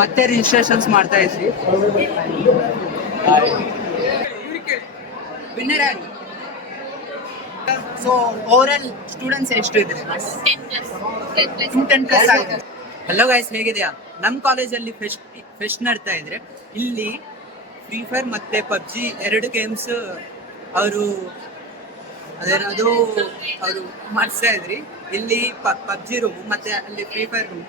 ಮತ್ತೆ ರಿಜಿಸ್ಟ್ರೇಷನ್ಸ್ ಮಾಡ್ತಾ ಇದ್ವಿ. ವಿನ್ನರ್ ಆಗಿ. ಸೊ ಓವರಾಲ್ ಸ್ಟೂಡೆಂಟ್ಸ್ ಎಷ್ಟು ಇದ್ದಾರೆ? 10+ ಆಗಿದೆ. ಹಲೋ ಗೈಸ್, ಹೇಗಿದೆಯಾ? ನಮ್ಮ ಕಾಲೇಜಲ್ಲಿ ಫೆಸ್ಟ್ ನಡ್ತಾ ಇದ್ರೆ ಇಲ್ಲಿ ಫ್ರೀ ಫೈರ್ ಮತ್ತೆ ಪಬ್ಜಿ ಎರಡು ಗೇಮ್ಸ್ ಅವರು ಮಾಡಿಸ್ತಾ ಇದ್ರಿ. ಇಲ್ಲಿ ಪಬ್ಜಿ ರೂಮ್ ಮತ್ತೆ ಅಲ್ಲಿ ಫ್ರೀ ಫೈರ್ ರೂಮ್.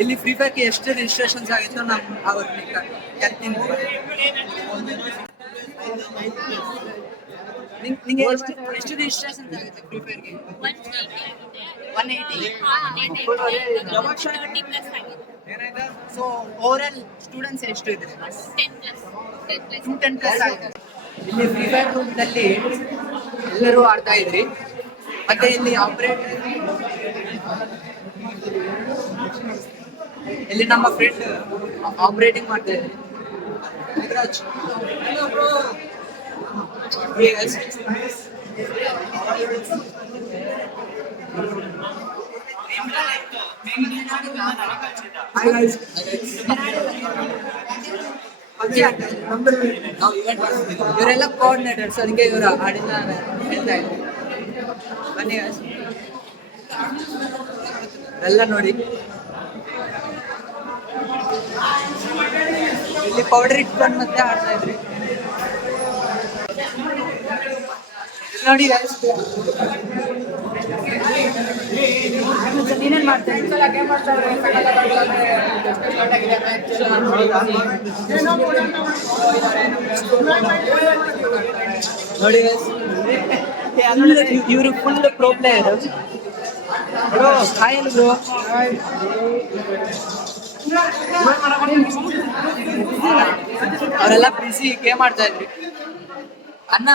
ಇಲ್ಲಿ ಫ್ರೀ ಫೈರ್ಗೆ ಎಷ್ಟು ರಿಜಿಸ್ಟ್ರೇಷನ್ಸ್ ಆಗಿತ್ತು ನಮ್ಮ ಅವ್ರನ್ನ ಕರ್ತೀನಿ. ನಿಂಗೆ ಎಷ್ಟು ರಿಜಿಸ್ಟ್ರೇಷನ್ಸ್ ಆಗುತ್ತೆ ಫ್ರೀ ಫೈರ್ಗೆ? 180. ಸೊ ಓವರಾಲ್ ಸ್ಟೂಡೆಂಟ್ಸ್ ಎಷ್ಟು ಇದ್ದಾರೆ? 10+ ಆಗಿದೆ. ಇಲ್ಲಿ ಫ್ರೀ ಫೈರ್ ರೂಮ್ನಲ್ಲಿ ಎಲ್ಲರೂ ಆಡ್ತಾ ಇದ್ರಿ. ಮತ್ತೆ ಇಲ್ಲಿ ಇಲ್ಲಿ ನಮ್ಮ ಫ್ರೆಂಡ್ ಆಪರೇಟಿಂಗ್ ಮಾಡ್ತಾ ಇದ್ರಿ. ಇವರೆಲ್ಲ ಕೋಆರ್ಡಿನೇಟರ್ಸ್, ಅದಕ್ಕೆ ಇವರು ಹಾಡಿನ ಹೇಳ್ತಾ ಇದ್ರು. ಬನ್ನಿ ಎಲ್ಲ ನೋಡಿ. ಇಲ್ಲಿ ಪೌಡರ್ ಇಟ್ಕೊಂಡು ಮತ್ತೆ ಆಡ್ತಾ ಇದ್ರಿ ನೋಡಿ. ನೀನೇನ್ ಮಾಡ್ತಾ ಇದ್ರಿ? ನೋಡಿ ಇವರು full pro player. Hi bro. ಅವರೆಲ್ಲ ಬಿಸಿ ಗೇಮ್ ಆಡ್ತಾ ಇದ್ರಿ. ಅಣ್ಣ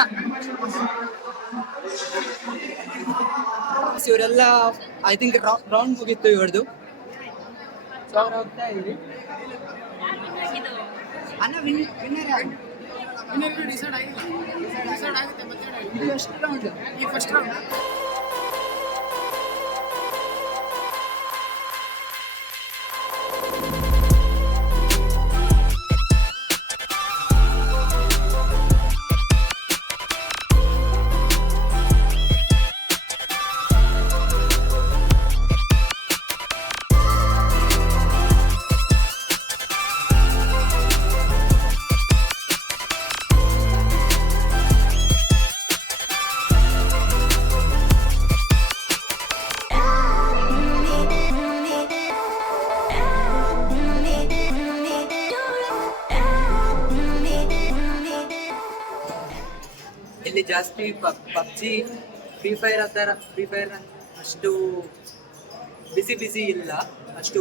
ಇವರೆಲ್ಲ ಐ ಥಿಂಕ್ ರೌಂಡ್ ಮುಗಿತ್ತು ಇವ್ರದ್ದು. ಸೊ ಅವ್ರು ಹೋಗ್ತಾ ಇದ್ರಿ. ಅಣ್ಣ ವಿನ್ನರ್ ಡಿಸೈಡ್ ಆಗಿಲ್ಲ. ಇದು ಎಷ್ಟು ರೌಂಡ್? ಈ ಫಸ್ಟ್ ರೌಂಡ್. ಇಲ್ಲಿ ಜಾಸ್ತಿ ಪಬ್ಜಿ ಫ್ರೀ ಫೈರ್ ಅಷ್ಟು ಬಿಸಿ ಇಲ್ಲ, ಅಷ್ಟು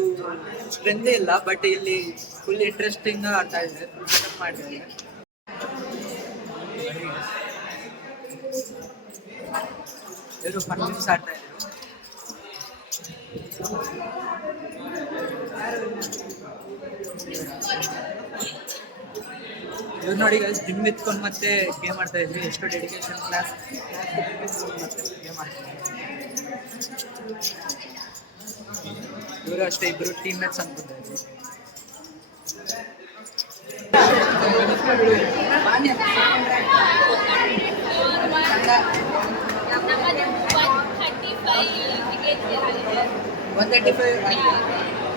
ಸ್ಟ್ರೆಂತ್ ಇಲ್ಲ. ಬಟ್ ಇಲ್ಲಿ ಫುಲ್ ಇಂಟ್ರೆಸ್ಟಿಂಗ್ ಆಡ್ತಾ ಇದೆ, ಫುಲ್ ಸೆಟಪ್ ಮಾಡಿದ್ದಾರೆ. ಇವರು ಫನ್ಸ್ ಆಡ್ತಾ ಇದ್ರು. ಇವ್ರು ನೋಡಿ ಜಿಮ್ ಎತ್ಕೊಂಡು ಮತ್ತೆ ಗೇಮ್ ಆಡ್ತಾ ಇದ್ವಿ. ಎಷ್ಟು ಡೆಡಿಕೇಶನ್ ಕ್ಲಾಸ್ ಮತ್ತೆ ಗೇಮ್ ಆಡ್ತಾರೆ. ಇವರು ಅಷ್ಟೇ, ಇಬ್ಬರು ಟೀಮ್ ಮೇಟ್ಸ್ ಅನ್ಕೊತಾ ಇದ್ವಿ. $135